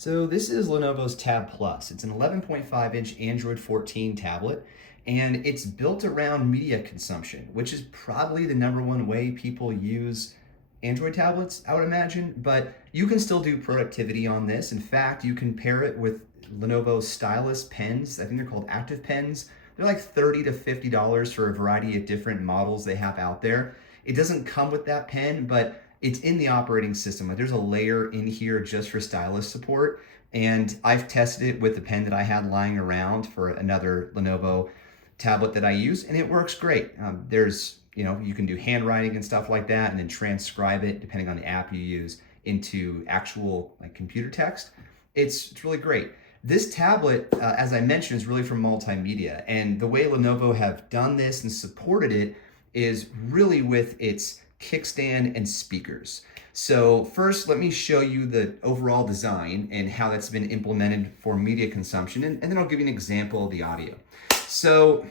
So this is Lenovo's Tab Plus. It's an 11.5-inch Android 14 tablet, and it's built around media consumption, which is probably the #1 way people use Android tablets, I would imagine, but you can still do productivity on this. In fact, you can pair it with Lenovo's stylus pens. I think they're called active pens. They're like $30 to $50 for a variety of different models they have out there. It doesn't come with that pen, but it's in the operating system. Like there's a layer in here just for stylus support. And I've tested it with the pen that I had lying around for another Lenovo tablet that I use, and it works great. You can do handwriting and stuff like that, and then transcribe it depending on the app you use into actual like computer text. It's really great. This tablet, as I mentioned, is really for multimedia, and the way Lenovo have done this and supported it is really with its kickstand and speakers. So first, let me show you the overall design and how that's been implemented for media consumption, and then I'll give you an example of the audio. So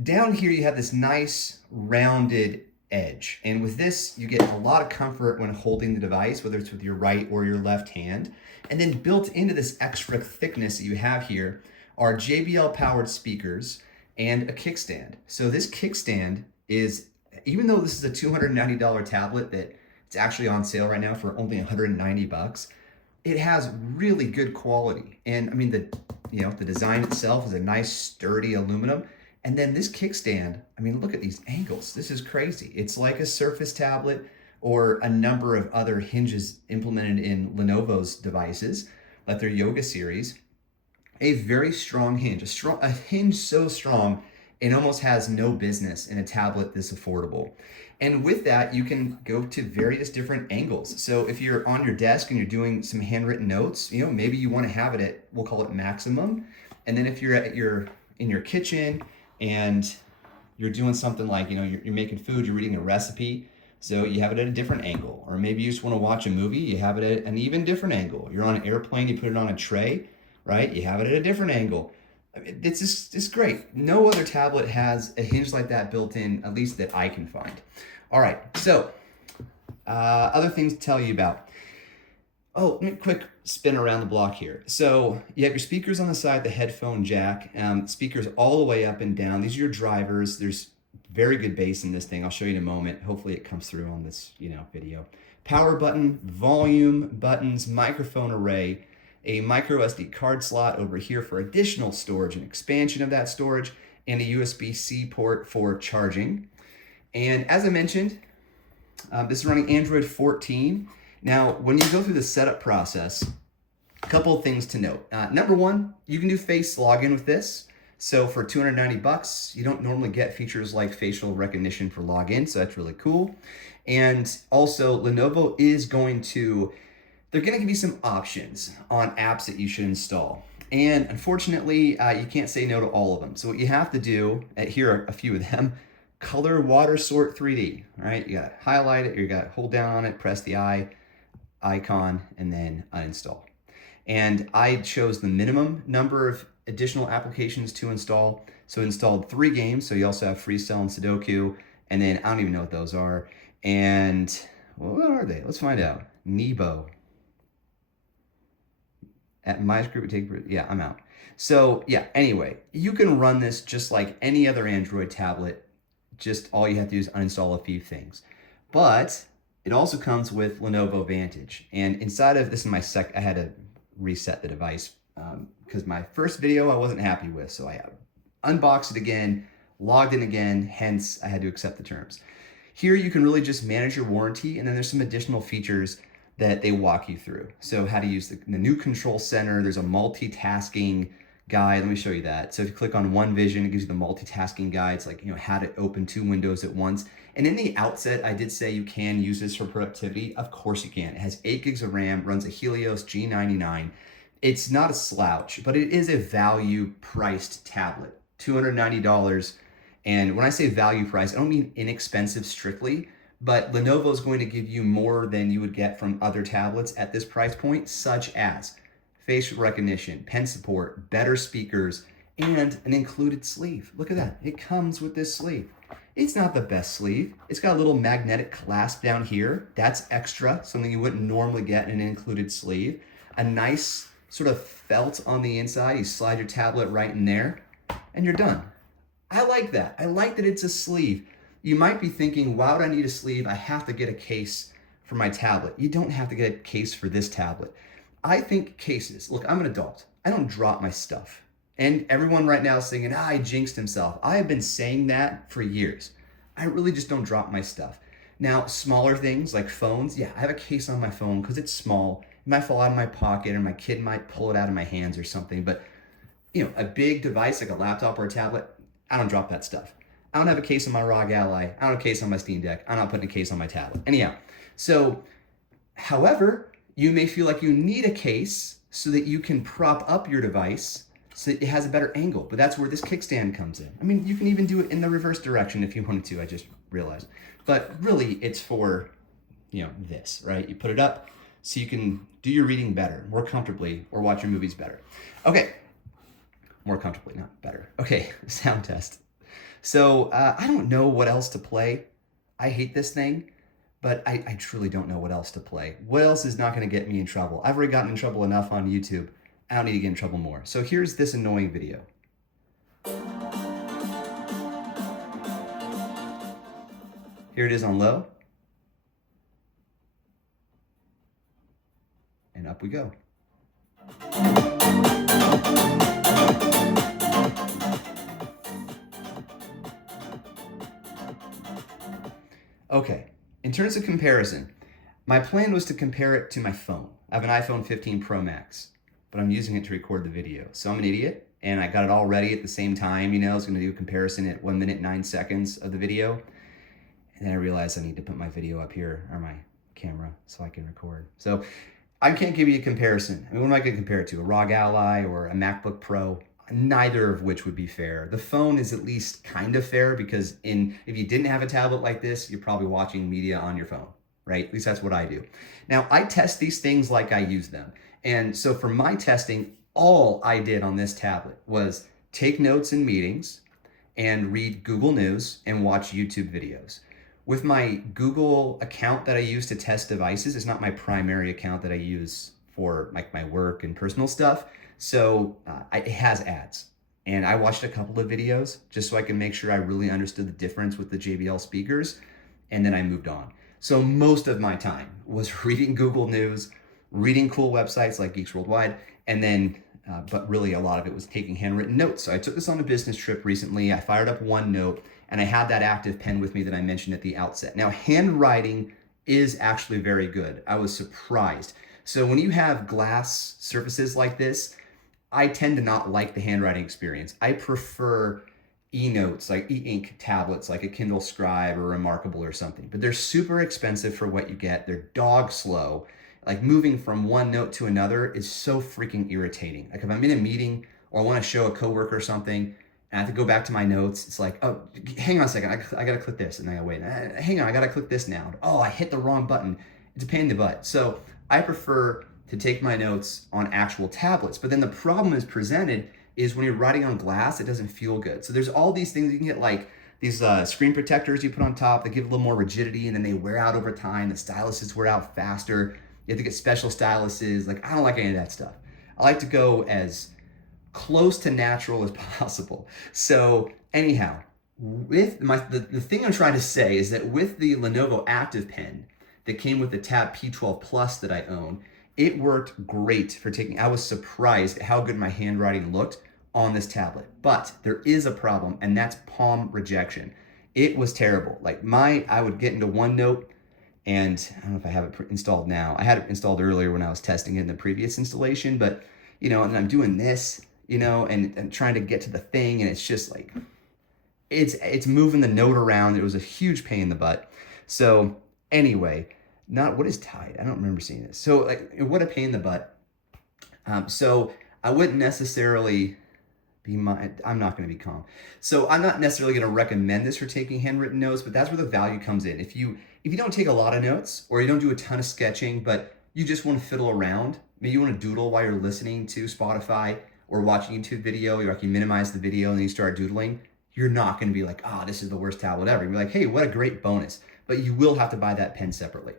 down here you have this nice rounded edge, and with this you get a lot of comfort when holding the device, whether it's with your right or your left hand. And then built into this extra thickness that you have here are JBL powered speakers and a kickstand. So this kickstand is, even though this is a $290 tablet that it's actually on sale right now for only 190 bucks, it has really good quality. And I mean, the design itself is a nice sturdy aluminum. And then this kickstand, I mean, look at these angles. This is crazy. It's like a Surface tablet or a number of other hinges implemented in Lenovo's devices, like their Yoga series. A very strong hinge, a hinge so strong it almost has no business in a tablet this affordable. And with that, you can go to various different angles. So if you're on your desk and you're doing some handwritten notes, maybe you want to have it at, we'll call it maximum. And then if you're in your kitchen and you're doing something like, you're making food, you're reading a recipe, so you have it at a different angle. Or maybe you just want to watch a movie, you have it at an even different angle. You're on an airplane, you put it on a tray, right? You have it at a different angle. I mean, it's great. No other tablet has a hinge like that built in, at least that I can find. All right, so other things to tell you about. Oh, let me quick spin around the block here. So you have your speakers on the side, the headphone jack, speakers all the way up and down. These are your drivers. There's very good bass in this thing. I'll show you in a moment. Hopefully it comes through on this, video. Power button, volume buttons, microphone array, a micro SD card slot over here for additional storage and expansion of that storage, and a USB-C port for charging. And as I mentioned, this is running Android 14. Now, when you go through the setup process, a couple of things to note. Number one, you can do face login with this. So for 290 bucks, you don't normally get features like facial recognition for login, so that's really cool. And also, Lenovo is they're going to give you some options on apps that you should install. And unfortunately, you can't say no to all of them. So what you have to do, here are a few of them. Color water sort 3D, all right? You got to highlight it, you got to hold down on it, press the icon, and then uninstall. And I chose the minimum number of additional applications to install. So installed 3 games. So you also have Freestyle and Sudoku. And then I don't even know what those are. And what are they? Let's find out. Nebo. At my group, yeah, I'm out. So yeah, anyway, you can run this just like any other Android tablet. Just all you have to do is uninstall a few things. But it also comes with Lenovo Vantage. And inside of this, I had to reset the device because my first video I wasn't happy with. So I unboxed it again, logged in again, hence I had to accept the terms. Here you can really just manage your warranty, and then there's some additional features that they walk you through. So how to use the new control center. There's a multitasking guide. Let me show you that. So if you click on One Vision, it gives you the multitasking guide. It's like, how to open 2 windows at once. And in the outset, I did say you can use this for productivity. Of course you can. It has 8 gigs of RAM, runs a Helios G99. It's not a slouch, but it is a value priced tablet, $290. And when I say value price, I don't mean inexpensive strictly, but Lenovo is going to give you more than you would get from other tablets at this price point, such as facial recognition, pen support, better speakers, and an included sleeve. Look at that. It comes with this sleeve. It's not the best sleeve. It's got a little magnetic clasp down here. That's extra, something you wouldn't normally get in an included sleeve. a nice sort of felt on the inside. You slide your tablet right in there and you're done. I like that. I like that it's a sleeve. You might be thinking, why would I need a sleeve? I have to get a case for my tablet. You don't have to get a case for this tablet. I think cases, look, I'm an adult. I don't drop my stuff. And everyone right now is thinking, I jinxed himself. I have been saying that for years. I really just don't drop my stuff. Now, smaller things like phones, yeah, I have a case on my phone because it's small. It might fall out of my pocket or my kid might pull it out of my hands or something. But, a big device like a laptop or a tablet, I don't drop that stuff. I don't have a case on my ROG Ally. I don't have a case on my Steam Deck. I'm not putting a case on my tablet. Anyhow, so, however, you may feel like you need a case so that you can prop up your device so that it has a better angle. But that's where this kickstand comes in. I mean, you can even do it in the reverse direction if you wanted to, I just realized. But really, it's for, this, right? You put it up so you can do your reading better, more comfortably, or watch your movies better. Okay, more comfortably, not better. Okay, sound test. So I don't know what else to play. I hate this thing, but I truly don't know what else to play. What else is not going to get me in trouble? I've already gotten in trouble enough on YouTube. I don't need to get in trouble more. So here's this annoying video. Here it is on low. And up we go. Okay, in terms of comparison, my plan was to compare it to my phone. I have an iPhone 15 Pro Max, but I'm using it to record the video. So I'm an idiot, and I got it all ready at the same time. I was gonna do a comparison at 1 minute, 9 seconds of the video. And then I realized I need to put my video up here, or my camera, so I can record. So I can't give you a comparison. I mean, what am I gonna compare it to? A ROG Ally or a MacBook Pro? Neither of which would be fair. The phone is at least kind of fair because if you didn't have a tablet like this, you're probably watching media on your phone, right? At least that's what I do. Now, I test these things like I use them. And so for my testing, all I did on this tablet was take notes in meetings and read Google News and watch YouTube videos. With my Google account that I use to test devices, it's not my primary account that I use for like my work and personal stuff. So it has ads. And I watched a couple of videos just so I can make sure I really understood the difference with the JBL speakers. And then I moved on. So most of my time was reading Google News, reading cool websites like Geeks Worldwide, and then, but really a lot of it was taking handwritten notes. So I took this on a business trip recently. I fired up OneNote and I had that active pen with me that I mentioned at the outset. Now, handwriting is actually very good. I was surprised. So when you have glass surfaces like this, I tend to not like the handwriting experience. I prefer e-notes, like e-ink tablets, like a Kindle Scribe or Remarkable or something. But they're super expensive for what you get. They're dog slow. Like moving from one note to another is so freaking irritating. Like if I'm in a meeting or I want to show a coworker something and I have to go back to my notes, it's like, oh, hang on a second, I gotta click this. And then I wait, hang on, I gotta click this now. Oh, I hit the wrong button. It's a pain in the butt. So I prefer to take my notes on actual tablets. But then the problem is presented is when you're writing on glass, it doesn't feel good. So there's all these things you can get, like these screen protectors you put on top that give a little more rigidity and then they wear out over time. The styluses wear out faster. You have to get special styluses. Like, I don't like any of that stuff. I like to go as close to natural as possible. So anyhow, with the thing I'm trying to say is that with the Lenovo Active Pen that came with the Tab P12 Plus that I own, it worked great for taking. I was surprised at how good my handwriting looked on this tablet. But there is a problem, and that's palm rejection. It was terrible. Like I would get into OneNote, and I don't know if I have it installed now. I had it installed earlier when I was testing it in the previous installation, but and I'm doing this, and trying to get to the thing, and it's just like, it's moving the note around. It was a huge pain in the butt. So anyway, what is Tide? I don't remember seeing this. So like, what a pain in the butt. So I wouldn't necessarily I'm not going to be calm. So I'm not necessarily going to recommend this for taking handwritten notes, but that's where the value comes in. If you don't take a lot of notes or you don't do a ton of sketching, but you just want to fiddle around, maybe you want to doodle while you're listening to Spotify or watching YouTube video, you minimize the video and then you start doodling, you're not going to be like, this is the worst tablet ever. You're like, hey, what a great bonus. but you will have to buy that pen separately.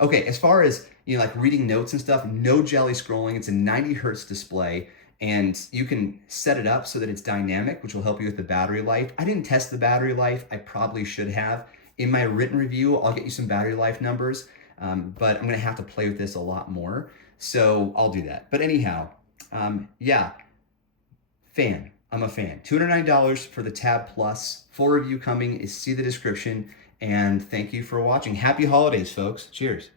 Okay, as far as like reading notes and stuff, no jelly scrolling. It's a 90 hertz display, and you can set it up so that it's dynamic, which will help you with the battery life. I didn't test the battery life. I probably should have. In my written review, I'll get you some battery life numbers, but I'm gonna have to play with this a lot more, so I'll do that. But anyhow, yeah, I'm a fan. $209 for the Tab Plus. Full review coming. See the description. And thank you for watching. Happy holidays, folks. Cheers.